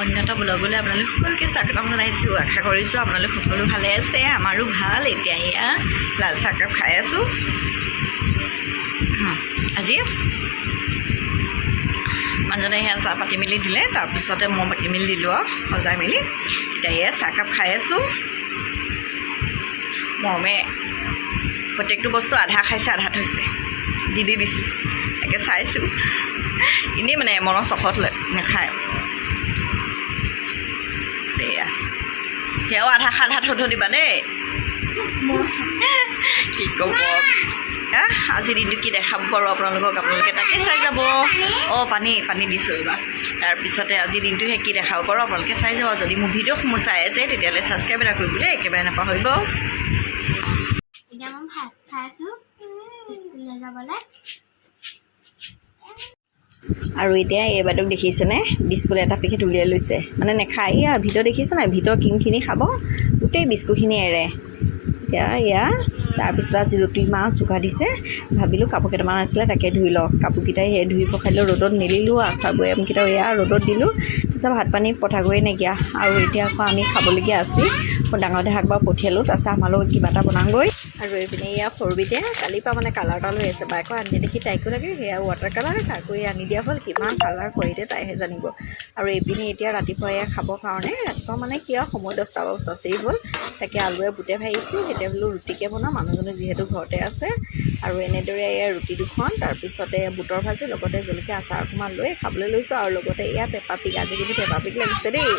অন্য এটা ব্লগলৈ আপোনালোক সকলোকে স্বাগতম জনাইছোঁ। আশা কৰিছোঁ আপোনালোক সকলো ভালে আছে, আমাৰো ভাল। এতিয়া এয়া লাল চাহকাপ খাই আছোঁ। আজি মানুহজনে সেয়া চাহ পাতি মেলি দিলে, তাৰপিছতে মই পাতি মেলি দিলোঁ আৰু সজাই মেলি। এতিয়া এয়া চাহকাপ খাই আছোঁ। মৰমে প্ৰত্যেকটো বস্তু আধা খাইছে আধা থৈছে, দি দিছে। তাকে চাইছোঁ, এনেই মানে মনৰ চখত লয়, নাখায়। সেয়া সেয়াও আধা খা আধা থৈ দিবা দেই। কি ক'ব আজি দিনটো কি দেখাব পাৰোঁ আপোনালোকক, আপোনালোকে তাকে চাই যাব। পানী দিছোঁ ৰ'বা। তাৰপিছতে আজি দিনটোহে কি দেখাব পাৰোঁ আপোনালোকে চাই যাব। যদি মোৰ ভিডিঅ' সমূহ চাই আছে তেতিয়াহ'লে ছাবস্ক্ৰাইব এটা কৰিব দেই, একেবাৰে নাপাহৰিব। এতিয়া মই ভাত খাই আছোঁ স্কুললৈ যাবলৈ। আৰু এতিয়া এই বাইদেউক দেখিছেনে, বিস্কুট এটা পেকেট উলিয়াই লৈছে, মানে নেখায়। এয়া ভিতৰ দেখিছে নাই, ভিতৰ ক্ৰীমখিনি খাব, গোটেই বিস্কুটখিনি এৰে। এতিয়া এয়া তাৰপিছত আজি ৰুটি মাছ চুকা দিছে। ভাবিলোঁ কাপোৰ কেইটামান আছিলে তাকে ধুই লওঁ। কাপোৰকেইটাই সেই ধুই পখাই লৈ ৰ'দত মেলিলোঁ। আচাৰ বৈয়ামকেইটাও এয়া ৰ'দত দিলোঁ। তাৰপিছত ভাত পানী পঠাগৈয়ে নাইকিয়া। আৰু এতিয়া আকৌ আমি খাবলগীয়া আছেই। ডাঙৰতে শাক বাৰু পঠিয়ালোঁ, তাৰপিছত আমাৰ লগত কিবা এটা বনাওঁগৈ। আৰু এইপিনে এয়া সৰুবিতে কালিৰ পৰা মানে কালাৰ এটা লৈ আছে। বাইকৰ আনি দেখি তাইকো লাগে, সেয়া ৱাটাৰ কালাৰ তাকো আনি দিয়া হ'ল। কিমান কালাৰ কৰি দিয়ে তাইহে জানিব। আৰু এইপিনে এতিয়া ৰাতিপুৱা এয়া খাবৰ কাৰণে, ৰাতিপুৱা মানে কি আৰু সময় 10টা বা ওচৰ হ'ল। তাকে আলুৱে বুটে ভাজিছোঁ। এতিয়া বোলো ৰুটিকে বনাম, মানুহজনো যিহেতু ঘৰতে আছে। আৰু এনেদৰে এয়া ৰুটি দুখন, তাৰপিছতে বুটৰ ভাজি, লগতে জলকীয়া আচাৰ অকণমান লৈ খাবলৈ লৈছোঁ। আৰু লগতে এয়া পেপা পিক, আজি কিন্তু পেপা পিক লাগিছে দেই।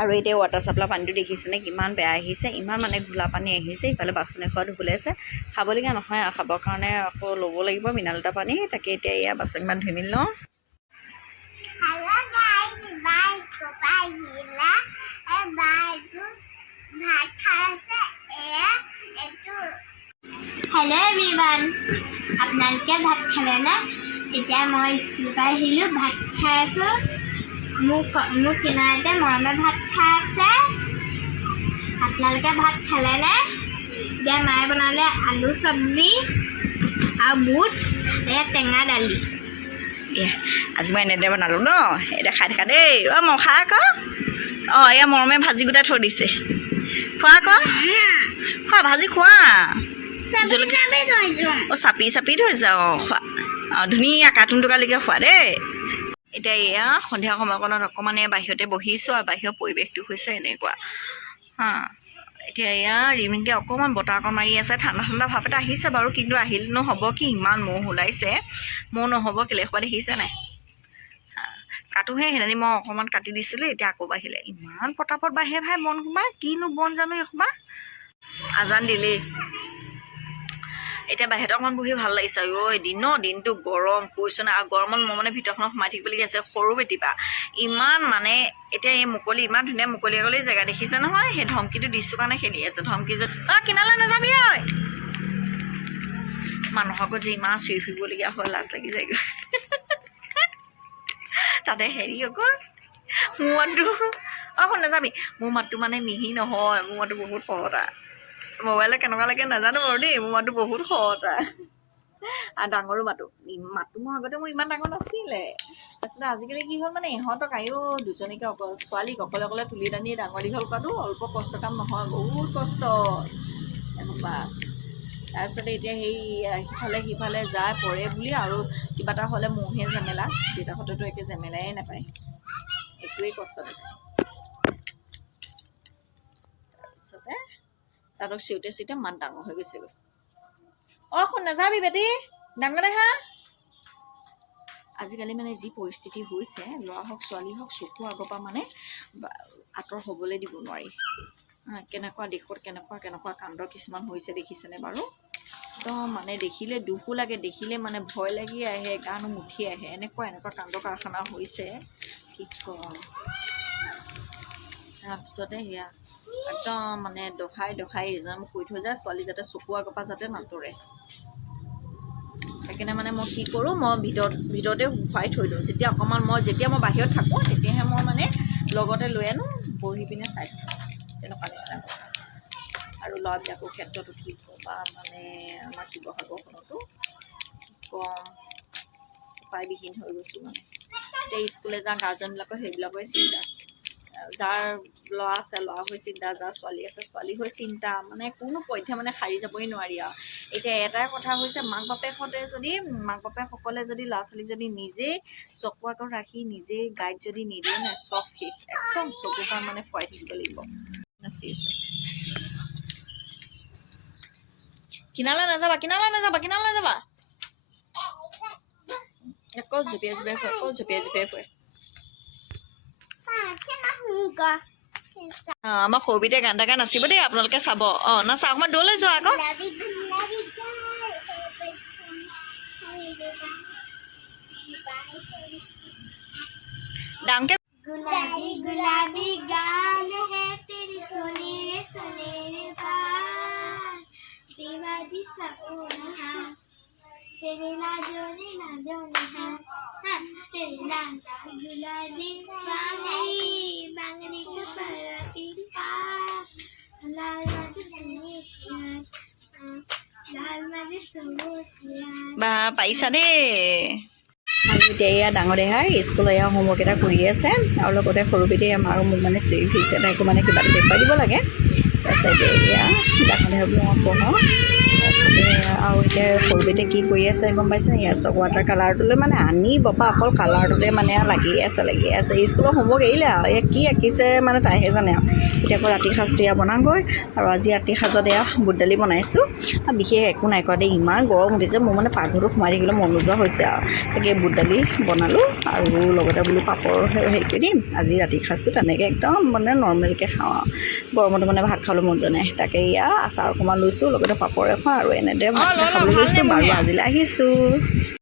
আৰু এতিয়া ৱাটাৰ চাপ্লাই পানীটো দেখিছেনে কিমান বেয়া আহিছে, ইমান মানে ঘোলা পানী আহিছে। ইফালে বাচন এখোৱা ধুবলৈ আছে, খাবলগীয়া নহয় আৰু খাবৰ কাৰণে আকৌ ল'ব লাগিব মিনাৰেল এটা পানী। তাকে এতিয়া এয়া বাচন ইমান ধুই মেলি লওঁ। হেল্ল' এভৰিৱান, আপোনালোকে ভাত খালেনে? এতিয়া মই স্কুলৰ পৰা আহিলোঁ, ভাত খাই আছোঁ। মোৰ কিনাৰতে মৰমে ভাত খাই আছে। আপোনালোকে ভাত খালেনে? এতিয়া মায়ে বনালে আলু চব্জি আৰু বুট, এয়া টেঙা দালি। আজি মই এনেদৰে বনালোঁ ন, এতিয়া খাই থাকা দেই। মই খা আকৌ। এয়া মৰমে ভাজি গোটাই থৈ দিছে, খোৱা আকৌ, খোৱা ভাজি খোৱা। চাপি থৈছা, খোৱা। ধুনীয়া কাৰ্টুন টকালৈকে খোৱা দেই। এতিয়া এয়া সন্ধিয়া সময়কণত অকণমান বাহিৰতে বহিছোঁ, আৰু বাহিৰৰ পৰিৱেশটো হৈছে এনেকুৱা। এতিয়া এয়া ৰিমিনকৈ অকণমান বতাহ অকণ মাৰি আছে, ঠাণ্ডা ঠাণ্ডা ভাৱ এটা আহিছে বাৰু। কিন্তু আহিলেনো হ'ব কি, ইমান মহ ওলাইছে। মহ নহ'ব কেলে খোৱা দেখিছে নাই। কাটোহে সেইদিনা মই অকণমান কাটি দিছিলোঁ, এতিয়া আকৌ বাঢ়িলে। ইমান পটাপট বাঢ়ে ভাই বন সোপা, কিনো বন জানো এইসোপা। আজান দিলেই। এতিয়া বাহিৰত অকণমান বহি ভাল লাগিছে। দিনটো গৰম কৈছোঁ নাই। আৰু গৰমত মই মানে ভিতৰখনত সোমাই থাকিবলগীয়া আছে, সৰু বেটিপা ইমান মানে। এতিয়া এই মুকলি, ইমান ধুনীয়া মুকলি জেগা দেখিছে নহয়, সেই ধমকিটো দিছোঁ কাৰণে খেলি আছে। ধমকি যে কিনালৈ নাযাবি ঐ। মানুহৰ আগত যে ইমান চিঞৰি ফুৰিবলগীয়া হয়, লাজ লাগি যায়গৈ। তাতে হেৰি আকৌ মোৰ মাতটো, শুন নাযাবি। মোৰ মাতটো মানে মিহি নহয়, মোৰ মাতটো বহুত সহতা। মোবাইলত কেনেকুৱা লাগে নাজানো বাৰু দেই, মোৰ মাতটো বহুত সহতা আৰু ডাঙৰো মাতটো মোৰ আগতে মোৰ ইমান ডাঙৰ নাছিলে। তাৰপিছতে আজিকালি কি হ'ল মানে, ইহঁতক দুজনীকে ছোৱালীক অকলে অকলে তুলি টানি ডাঙৰ দীঘল কৰাটো অল্প কষ্ট কাম নহয়, বহুত কষ্ট এনেকুৱা। তাৰপিছতে এতিয়া সেই সিফালে যায় পৰে বুলি, আৰু কিবা এটা হ'লে মোৰহে ঝেমেলা। দেউতাহঁতেতো একে ঝেমেলাই নাপায়, একোৱেই কষ্ট নাপায়। তাৰপিছতে তাহাঁতক চিউতে মান ডাঙৰ হৈ গৈছেগৈ। শুন নাযাবি বেটি, ডাঙৰ দেহা। আজিকালি মানে যি পৰিস্থিতি হৈছে, ল'ৰা হওক ছোৱালী হওক, চকু আগৰ পৰা মানে আঁতৰ হ'বলৈ দিব নোৱাৰি। কেনেকুৱা দেশত কেনেকুৱা কাণ্ড কিছুমান হৈছে দেখিছেনে বাৰু। একদম মানে দেখিলে দুখো লাগে, দেখিলে মানে ভয় লাগি আহে, গানো মুঠি আহে। এনেকুৱা কাণ্ড কাৰখানা হৈছে, কি ক'ম। তাৰপিছতে সেয়া একদম মানে দহাই এজন কৈ থৈ যায়, ছোৱালী যাতে চকু আগৰ পৰা যাতে নাতৰে। সেইকাৰণে মানে মই কি কৰোঁ, মই ভিতৰতে ভৰাই থৈ দিওঁ। যেতিয়া মই বাহিৰত থাকোঁ, তেতিয়াহে মই মানে লগতে লৈ আনো, বহি পিনে চাই থাকোঁ, তেনেকুৱা নিচিনা কথা। আৰু ল'ৰাবিলাকৰ ক্ষেত্ৰতো কি ক'বা, মানে আমাৰ শিৱসাগৰখনতো কি ক'ম, বিহীন হৈ গৈছোঁ মানে এতিয়া স্কুলে যাওঁ গাৰ্জেনবিলাকৰ সেইবিলাকৰে চিন্তা যাৰ ল'ৰা আছে ল'ৰা হৈ চিন্তা যাৰ ছোৱালী আছে ছোৱালী হৈ চিন্তা মানে কোনো পধ্যে মানে সাৰি যাবই নোৱাৰি আৰু এতিয়া এটাই কথা হৈছে মাক বাপেকসকলে যদি ল'ৰা ছোৱালীক যদি নিজেই চকু আগত ৰাখি নিজেই গাইড যদি নিদিয়ে নাই চব শেষ একদম চকুখন মানে ফুৱাই থাকিব লাগিব নাচি আছে কিনালৈ নাযাবা আকৌ জঁপিয়াই ফুৰে আমাৰ সৰুবিতে গান এটা গাই নাচিব দেই আপোনালোকে চাব অঁ নাচা অকণমান দূৰলৈ যোৱা আকৌ ডাঙৰকৈ गुलाबी गुलाबी गाल है तेरी सुनहरे सुनहरे बाल दीवानी सपना तेरे लाजो नहा तेरे लाला गुलाबी बांगड़ी का परती लाल माजे सुनिया বা পাৰিছা দেই আৰু এতিয়া এয়া ডাঙৰ দেহাৰ স্কুলৰ এয়া হোমৱৰ্ক এটা কৰি আছে আৰু লগতে সৰুবিতে আমাৰো মোক মানে চিৰি ফিজ তাইকো মানে কিবা এটা দেখুৱাই দিব লাগে তাৰপিছতে এয়া ডাঙৰ দেহাৰ বুলি মই পঢ়াওঁ তাৰপিছতে আৰু এতিয়া সৰুবিতে কি কৰি আছে গম পাইছে এয়া চক ৱাটাৰ কালাৰটোলৈ মানে আনিব পৰা অকল কালাৰটোতে মানে লাগি আছে স্কুলৰ হোমৱৰ্ক এৰিলে আৰু এয়া কি আঁকিছে মানে তাইহে জানে আৰু এতিয়া আকৌ ৰাতি সাঁজটো এয়া বনাওঁগৈ আৰু আজি ৰাতি সাঁজত এয়া বুট দালি বনাইছোঁ আৰু বিশেষ একো নাই কৰা দেই ইমান গৰম উঠিছে মোৰ মানে পাকঘৰটো সোমাই থাকিবলৈ মন নোযোৱা হৈছে আৰু তাকে বুট দালি বনালোঁ আৰু লগতে বোলো পাপৰ হেৰি কৰি দিম আজি ৰাতি সাঁজটো তেনেকৈ একদম মানে নৰ্মেলকৈ খাওঁ আৰু গৰমতো মানে ভাত খাবলৈ মন যোৱা নাই তাকে এয়া আচাৰ অকণমান লৈছোঁ লগতে পাপৰ এখন আৰু এনেদৰে ভাত খাবলৈ লৈছোঁ বাৰু আজিলৈ আহিছোঁ